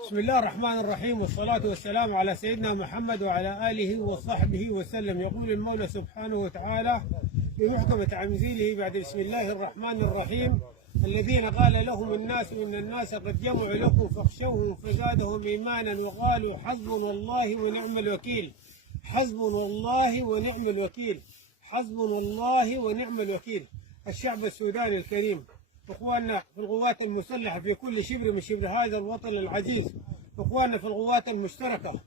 بسم الله الرحمن الرحيم، والصلاة والسلام على سيدنا محمد وعلى آله وصحبه وسلم. يقول المولى سبحانه وتعالى في محكم تنزيله بعد بسم الله الرحمن الرحيم: الذين قال لهم الناس إن الناس قد جمعوا لكم فاخشوهم فزادهم إيمانا وقالوا حسبنا الله ونعم الوكيل. حسبنا الله ونعم الوكيل. حسبنا الله ونعم الوكيل. الشعب السوداني الكريم، اخواننا في القوات المسلحه في كل شبر من شبر هذا الوطن العزيز، اخواننا في القوات المشتركه،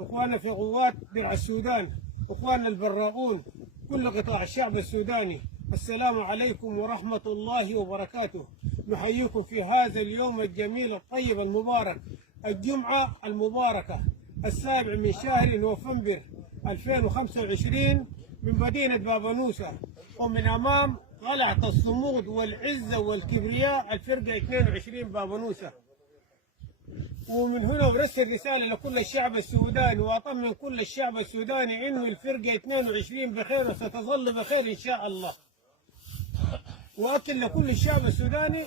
اخواننا في قوات درع السودان، اخواننا البراؤون، كل قطاع الشعب السوداني، السلام عليكم ورحمه الله وبركاته. نحييكم في هذا اليوم الجميل الطيب المبارك، الجمعه المباركه 7 من شهر نوفمبر 2025 من مدينه بابانوسه، ومن امام قلعة الصمود والعزة والكبرياء الفرقة 22 بابانوسة. ومن هنا برسل رسالة لكل الشعب السوداني، وأطمن كل الشعب السوداني إنه الفرقة 22 بخير وستظل بخير إن شاء الله. وأكد لكل الشعب السوداني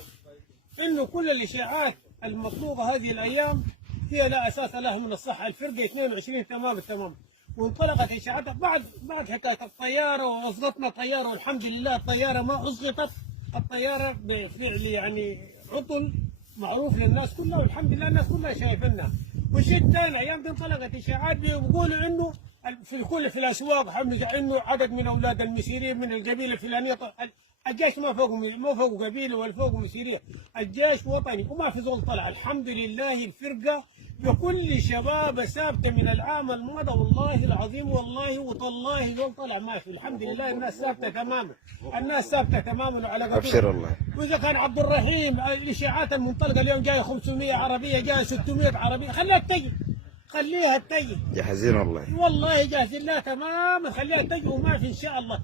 إنه كل الإشاعات المطلوبة هذه الأيام هي لا أساس لها من الصحة. الفرقة 22 تمام التمام. وانطلقت اشاعتها بعد حكايه الطياره، واسقطنا طياره، والحمد لله الطياره ما اسقطت. الطياره بفعل يعني عطل معروف للناس كلها، والحمد لله الناس كلها شايفينها. والشيء الثاني، ايام دي انطلقت اشاعات بيقولوا انه في الاسواق انه عدد من اولاد المسيرين من القبيله الفلانيه. الجيش ما فوق قبيله ولا فوق مسيريه، الجيش وطني وما في زول طلع. الحمد لله الفرقه بكل شباب ثابته من العام الماضي، والله العظيم والله وتالله زول طلع ما في. الحمد لله الناس ثابته تماما، الناس ثابته تماما وعلى قدر. ابشر الله. واذا كان عبد الرحيم الاشاعات المنطلقه اليوم جايه 500 عربيه، جايه 600 عربيه، خليها تجي، خليها تجي. جاهزين والله جاهزين لها تماما، خليها تجي وما في ان شاء الله.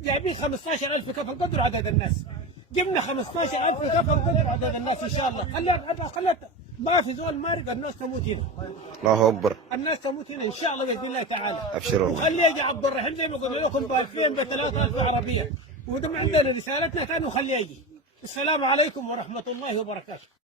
جايبين 15,000 كفر قدروا عدد الناس، جبنا 15,000 كفر قدروا عدد الناس ان شاء الله. خليها ما في زول مارق، الناس تموت هنا. الله اكبر. الناس تموت هنا ان شاء الله باذن الله تعالى. ابشروا. وخليه يجي عبد الرحيم زي ما قلنا لكم ب 2000 ب 3000 عربيه، وده عندنا رسالتنا ثاني، وخليه يجي. السلام عليكم ورحمه الله وبركاته.